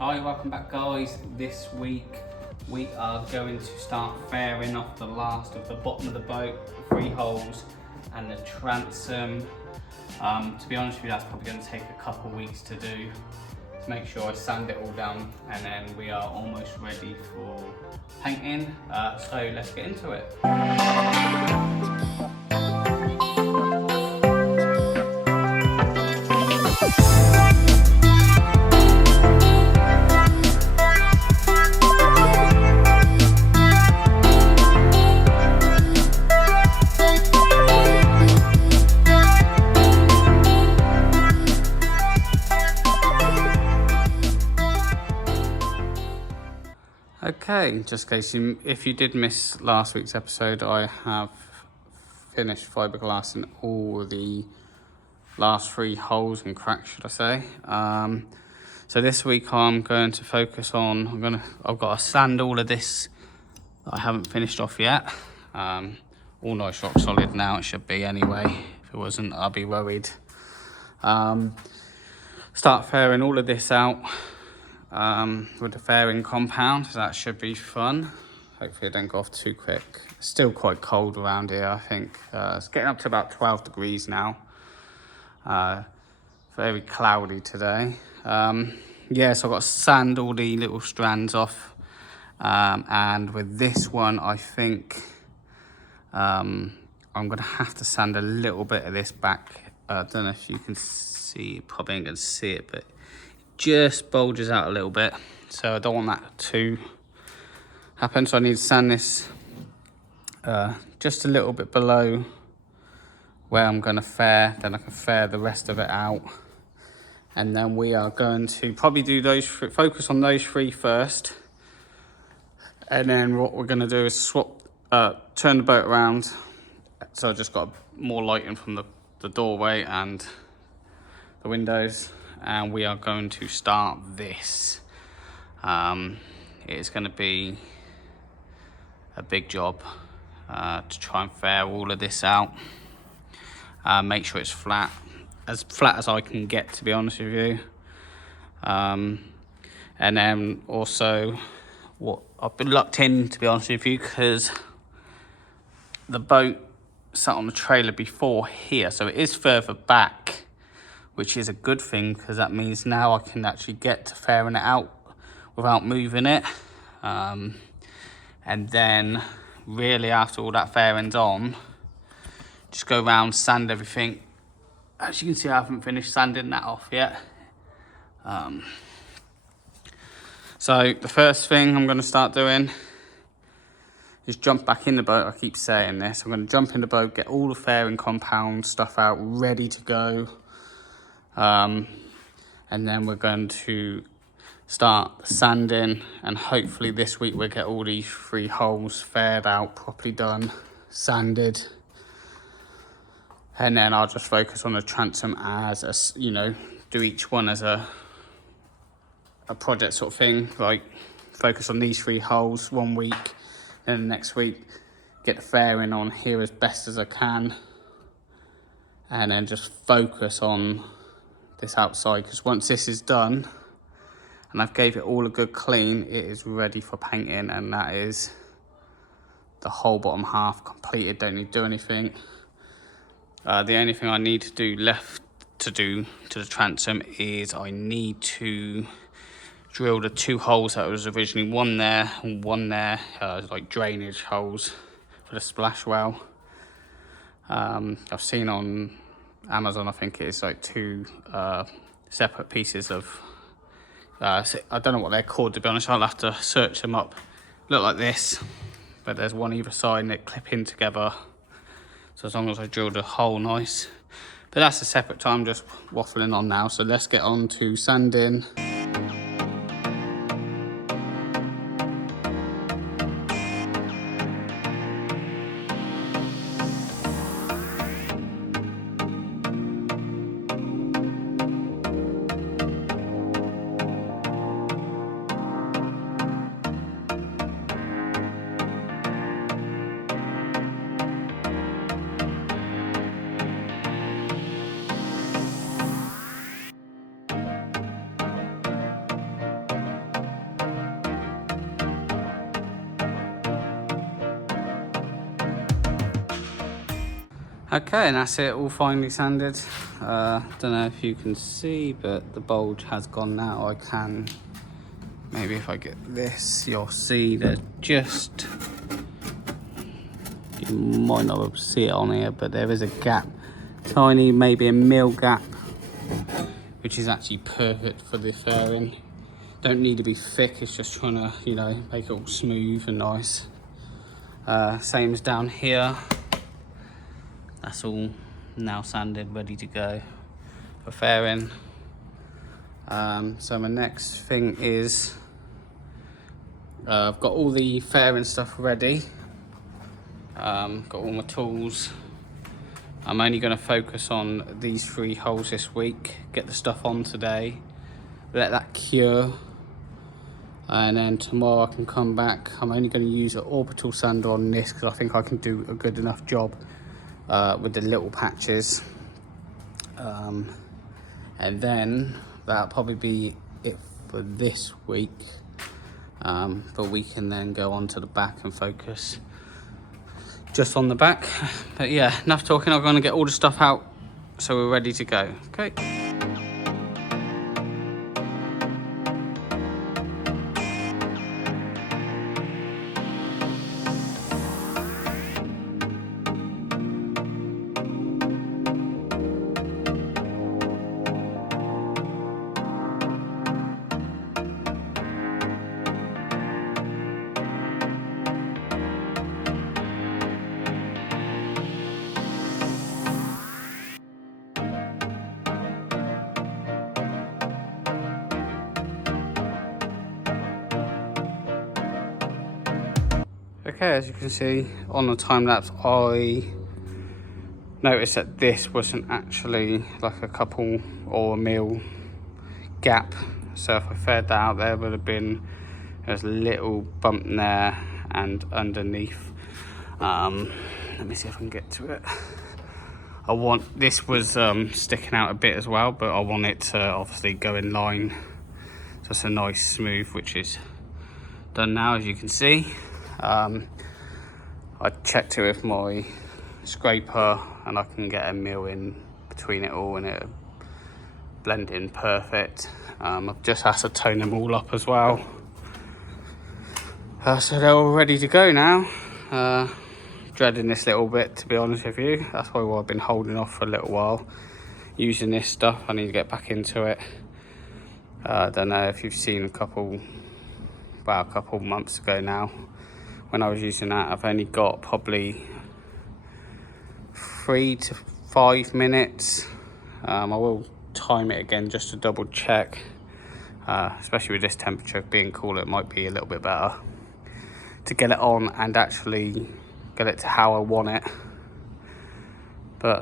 Hi, welcome back guys. This week we are going to start fairing off the last of the bottom of the boat, the 3 holes and the transom. To be honest with you, that's probably going to take a couple weeks to do. To make sure I sand it all down, and then we are almost ready for painting. So let's get into it. Okay, just in case if you did miss last week's episode, I have finished fiberglassing all the last 3 holes and cracks, should I say. So this week I'm going to focus on, I've got to sand all of this that I haven't finished off yet. All nice rock solid now, it should be anyway. If it wasn't, I'll be worried. Start fairing all of this out with the fairing compound, so that should be fun. Hopefully it don't go off too quick. It's still quite cold around here, I think. It's getting up to about 12 degrees now. Very cloudy today. Yeah, so I've got to sand all the little strands off. And with this one, I think I'm going to have to sand a little bit of this back. I don't know if you can see, probably ain't going to see it, but just bulges out a little bit, so I don't want that to happen. So I need to sand this just a little bit below where I'm going to fair, then I can fair the rest of it out, and then we are going to probably do those, focus on those 3 first, and then what we're going to do is swap, turn the boat around, so I just got more lighting from the doorway and the windows. And we are going to start this. It's going to be a big job to try and fair all of this out. Make sure it's flat as I can get, to be honest with you. And then also, what I've been lucked in, to be honest with you, because the boat sat on the trailer before here, so it is further back, which is a good thing, because that means now I can actually get to fairing it out without moving it. And then really after all that fairing's on, just go around, sand everything. As you can see, I haven't finished sanding that off yet. So the first thing I'm going to start doing is jump back in the boat. I keep saying this. I'm going to jump in the boat, get all the fairing compound stuff out, ready to go. And then we're going to start sanding, and hopefully this week we'll get all these 3 holes faired out, properly done, sanded, and then I'll just focus on the transom as a, do each one as a project sort of thing, like focus on these 3 holes 1 week, then the next week get the fairing on here as best as I can, and then just focus on this outside, because once this is done and I've gave it all a good clean, it is ready for painting, and that is the whole bottom half completed. Don't need to do anything. The only thing I need to do left to do to the transom is I need to drill the 2 holes that was originally one there and one there, like drainage holes for the splash well. I've seen on Amazon, I think it's like 2 separate pieces of, I don't know what they're called, to be honest. I'll have to search them up. Look like this, but there's one either side and they clip in together. So as long as I drilled a hole nice. But that's a separate time, just waffling on now. So let's get on to sanding. Okay, and that's it, all finely sanded. Don't know if you can see, but the bulge has gone now. I can, maybe if I get this, you'll see that just, you might not be able to see it on here, but there is a gap, tiny, maybe a mil gap, which is actually perfect for the fairing. Don't need to be thick, it's just trying to, you know, make it all smooth and nice. Same as down here. That's all now sanded, ready to go for fairing. So my next thing is, I've got all the fairing stuff ready. Got all my tools. I'm only going to focus on these 3 holes this week, get the stuff on today, let that cure, and then tomorrow I can come back. I'm only going to use an orbital sander on this because I think I can do a good enough job with the little patches. And then that'll probably be it for this week. But we can then go on to the back and focus just on the back. But yeah, enough talking. I'm going to get all the stuff out so we're ready to go. Okay. Okay, as you can see on the time lapse, I noticed that this wasn't actually like a couple or a mil gap. So if I faired that out, there would have been, there's a little bump there and underneath. Let me see if I can get to it. This was sticking out a bit as well, but I want it to obviously go in line. Just a nice smooth, which is done now, as you can see. I checked it with my scraper and I can get a mil in between it all and it'll blend in perfect. I've just acetone them all up as well. So they're all ready to go now. Dreading this little bit, to be honest with you. That's why I've been holding off for a little while. Using this stuff, I need to get back into it. I don't know if you've seen a couple months ago now, when I was using that, I've only got probably 3 to 5 minutes. I will time it again just to double check. Especially with this temperature being cooler, it might be a little bit better to get it on and actually get it to how I want it. But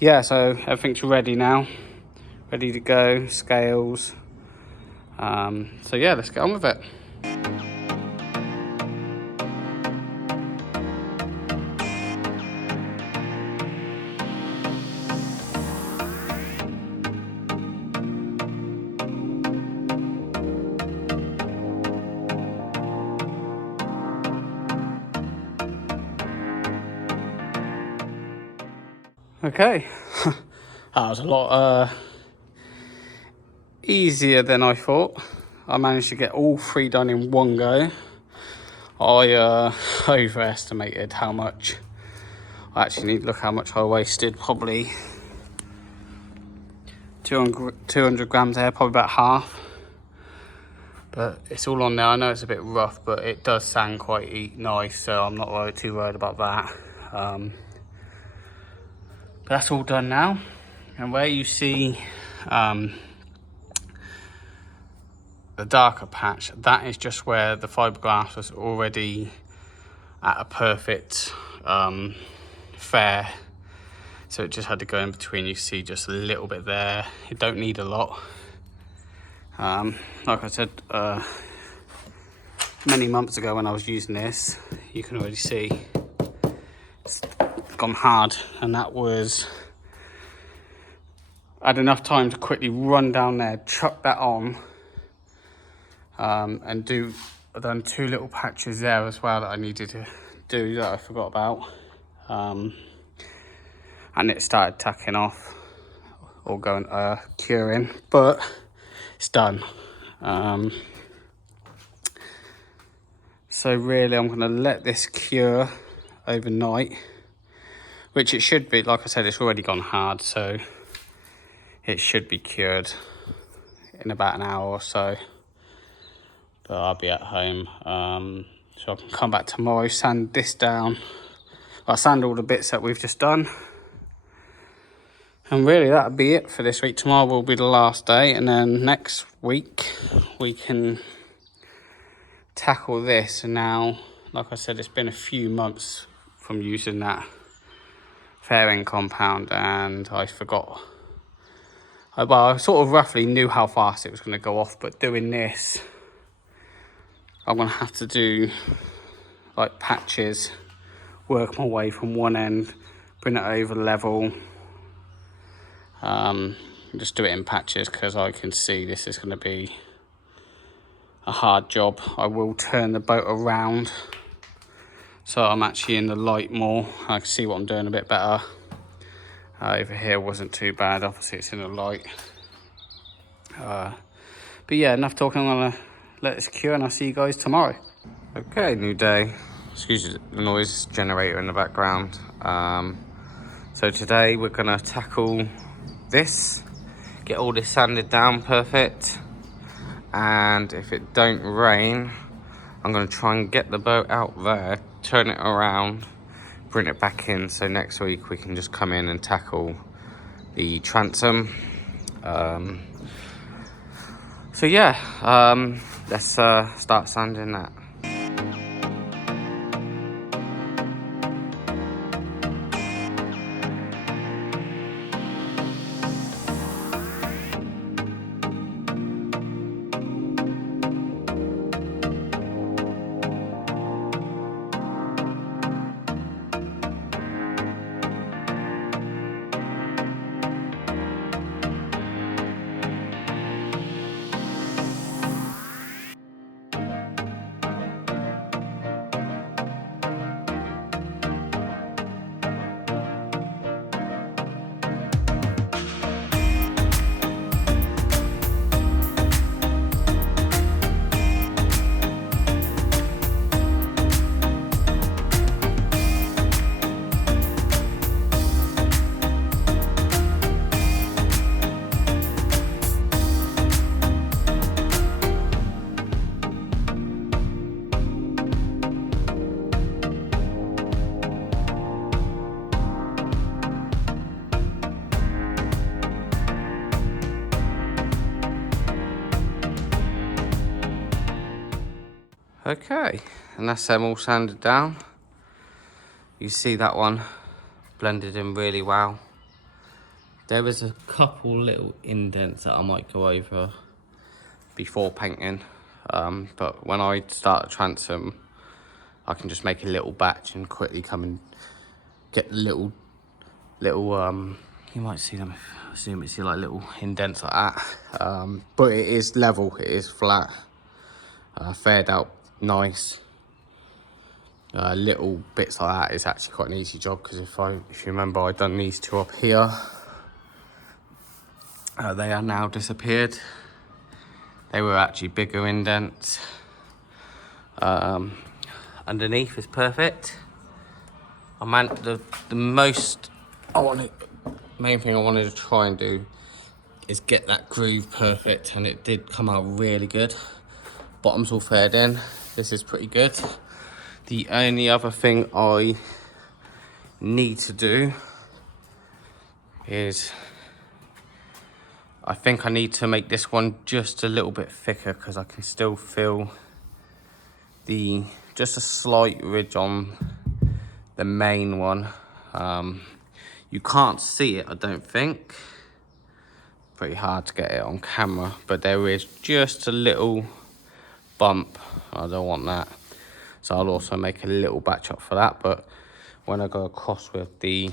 yeah, so everything's ready now, ready to go, scales. So yeah, let's get on with it. Okay, that was a lot easier than I thought. I managed to get all 3 done in one go. I overestimated how much. I actually need to look how much I wasted. Probably 200 grams there, probably about half. But it's all on there. I know it's a bit rough, but it does sound quite nice, so I'm not too worried about that. But that's all done now. And where you see the darker patch, that is just where the fiberglass was already at a perfect fair. So it just had to go in between. You see just a little bit there. You don't need a lot. Like I said, many months ago when I was using this, you can already see it's gone hard, and that was, I had enough time to quickly run down there, chuck that on, and I've done 2 little patches there as well that I needed to do that I forgot about. and it started tacking off or going curing, but it's done. So really I'm going to let this cure overnight, which it should be. Like I said, it's already gone hard, so it should be cured in about an hour or so. But I'll be at home, so I can come back tomorrow, sand this down. I'll sand all the bits that we've just done. And really that'll be it for this week. Tomorrow will be the last day, and then next week we can tackle this. And now, like I said, it's been a few months from using that fairing compound, and I forgot. Well, I sort of roughly knew how fast it was going to go off, but doing this, I'm going to have to do like patches, work my way from one end, bring it over level, just do it in patches, because I can see this is going to be a hard job. I will turn the boat around so I'm actually in the light more. I can see what I'm doing a bit better. Over here wasn't too bad, obviously it's in the light. But yeah, enough talking. I'm gonna let this cure and I'll see you guys tomorrow. Okay, new day. Excuse the noise generator in the background. So today we're gonna tackle this, get all this sanded down perfect, and if it don't rain, I'm gonna try and get the boat out there, turn it around, bring it back in, so next week we can just come in and tackle the transom. So yeah, let's start sanding that. Okay, and that's them all sanded down. You see that one blended in really well. There was a couple little indents that I might go over before painting, but when I start a transom, I can just make a little batch and quickly come and get the little you might see them, assume it's like little indents like that, but it is level, it is flat, fared out nice. Little bits like that is actually quite an easy job, because if you remember, I done these two up here. They are now disappeared. They were actually bigger indents. Underneath is perfect. The main thing I wanted to try and do is get that groove perfect, and it did come out really good. Bottom's all faired in. This is pretty good. The only other thing I need to do is, I think I need to make this one just a little bit thicker, because I can still feel just a slight ridge on the main one. You can't see it, I don't think. Pretty hard to get it on camera, but there is just a little bump. I don't want that, so I'll also make a little batch up for that. But when I go across with the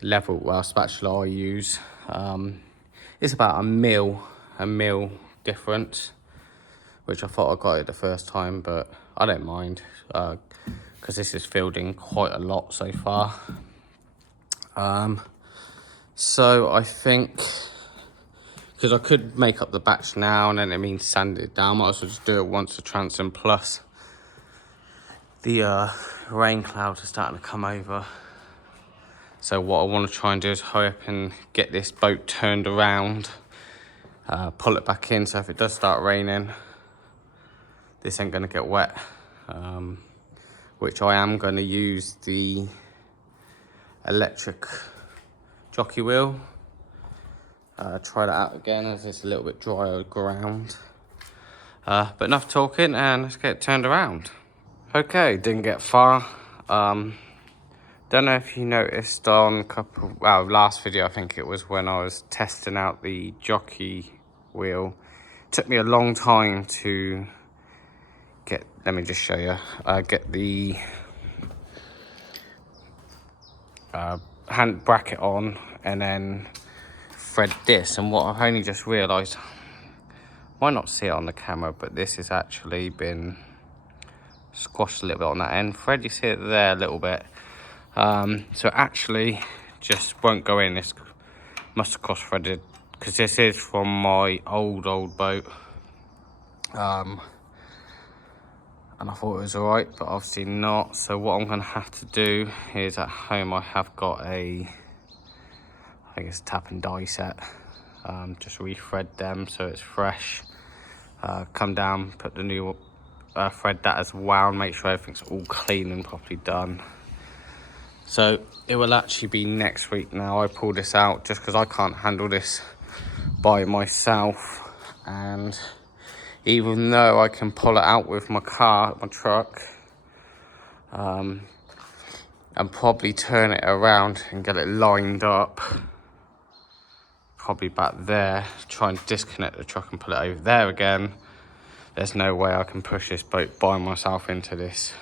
level spatula I use, it's about a mil difference, which I thought I got it the first time, but I don't mind. because this is filled in quite a lot so far. So I think, because I could make up the batch now and then it means sand it down, might as well just do it once the transom plus the rain clouds are starting to come over. So what I want to try and do is hurry up and get this boat turned around, pull it back in, so if it does start raining, this ain't going to get wet. Which I am going to use the electric jockey wheel. Try that out again as it's a little bit drier ground. But enough talking, and let's get it turned around. Okay, didn't get far. Don't know if you noticed on last video, I think it was, when I was testing out the jockey wheel. It took me a long time to get, let me just show you, get the hand bracket on and then thread this. And what I've only just realised, might not see it on the camera, but this has actually been squashed a little bit on that end thread. You see it there a little bit. So it actually just won't go in. This must have cross threaded, because this is from my old boat. And I thought it was alright, but obviously not. So what I'm going to have to do is, at home I have got I think it's a tap and die set. Just rethread them so it's fresh. Come down, put the new thread that as well, and make sure everything's all clean and properly done. So it will actually be next week now I pull this out, just because I can't handle this by myself. And even though I can pull it out with my truck, and probably turn it around and get it lined up, probably back there, try and disconnect the truck and put it over there again, there's no way I can push this boat by myself into this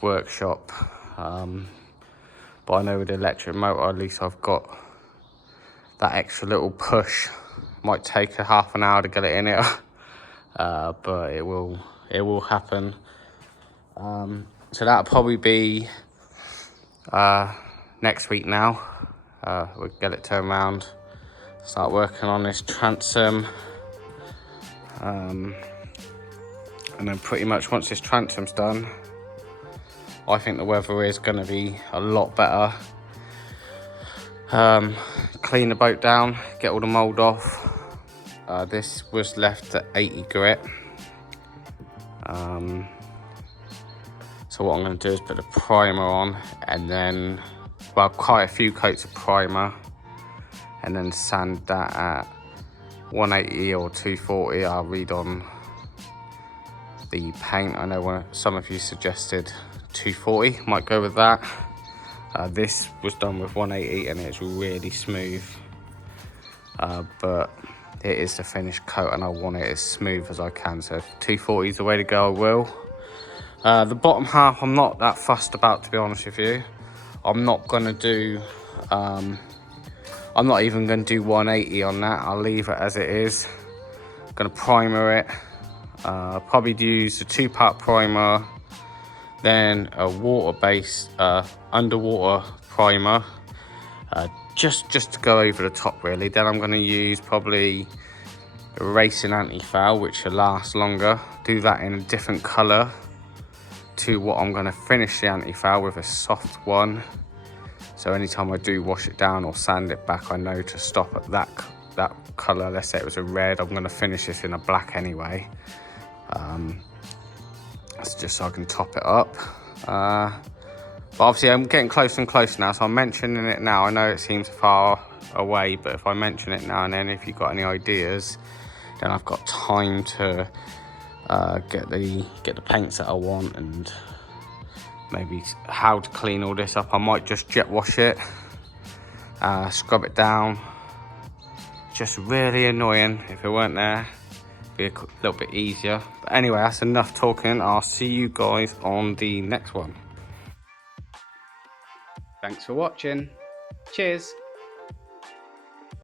workshop. But I know with the electric motor, at least I've got that extra little push. Might take a half an hour to get it in here, but it will happen. So that'll probably be next week now. We'll get it turned around, start working on this transom, and then pretty much once this transom's done, I think the weather is going to be a lot better. Clean the boat down, get all the mould off. This was left at 80 grit. So what I'm going to do is put the primer on, and then, well, quite a few coats of primer, and then sand that at 180 or 240. I'll read on the paint. I know some of you suggested 240, might go with that. This was done with 180 and it's really smooth, but it is the finished coat and I want it as smooth as I can, so if 240 is the way to go, I will. The bottom half I'm not that fussed about, to be honest with you. I'm not going to do I'm not even going to do 180 on that. I'll leave it as it is. I'm going to primer it. Probably use a 2-part primer, then a water-based underwater primer, just to go over the top really. Then I'm going to use probably a racing anti-foul, which will last longer. Do that in a different colour to what I'm going to finish the anti-foul with, a soft one. So anytime I do wash it down or sand it back, I know to stop at that colour. Let's say it was a red, I'm going to finish this in a black anyway. That's just so I can top it up. But obviously I'm getting closer and closer now, so I'm mentioning it now. I know it seems far away, but if I mention it now and then, if you've got any ideas, then I've got time to get the paints that I want, and maybe how to clean all this up. I might just jet wash it, scrub it down. Just really annoying if it weren't there. Be a little bit easier. But anyway, that's enough talking. I'll see you guys on the next one. Thanks for watching. Cheers.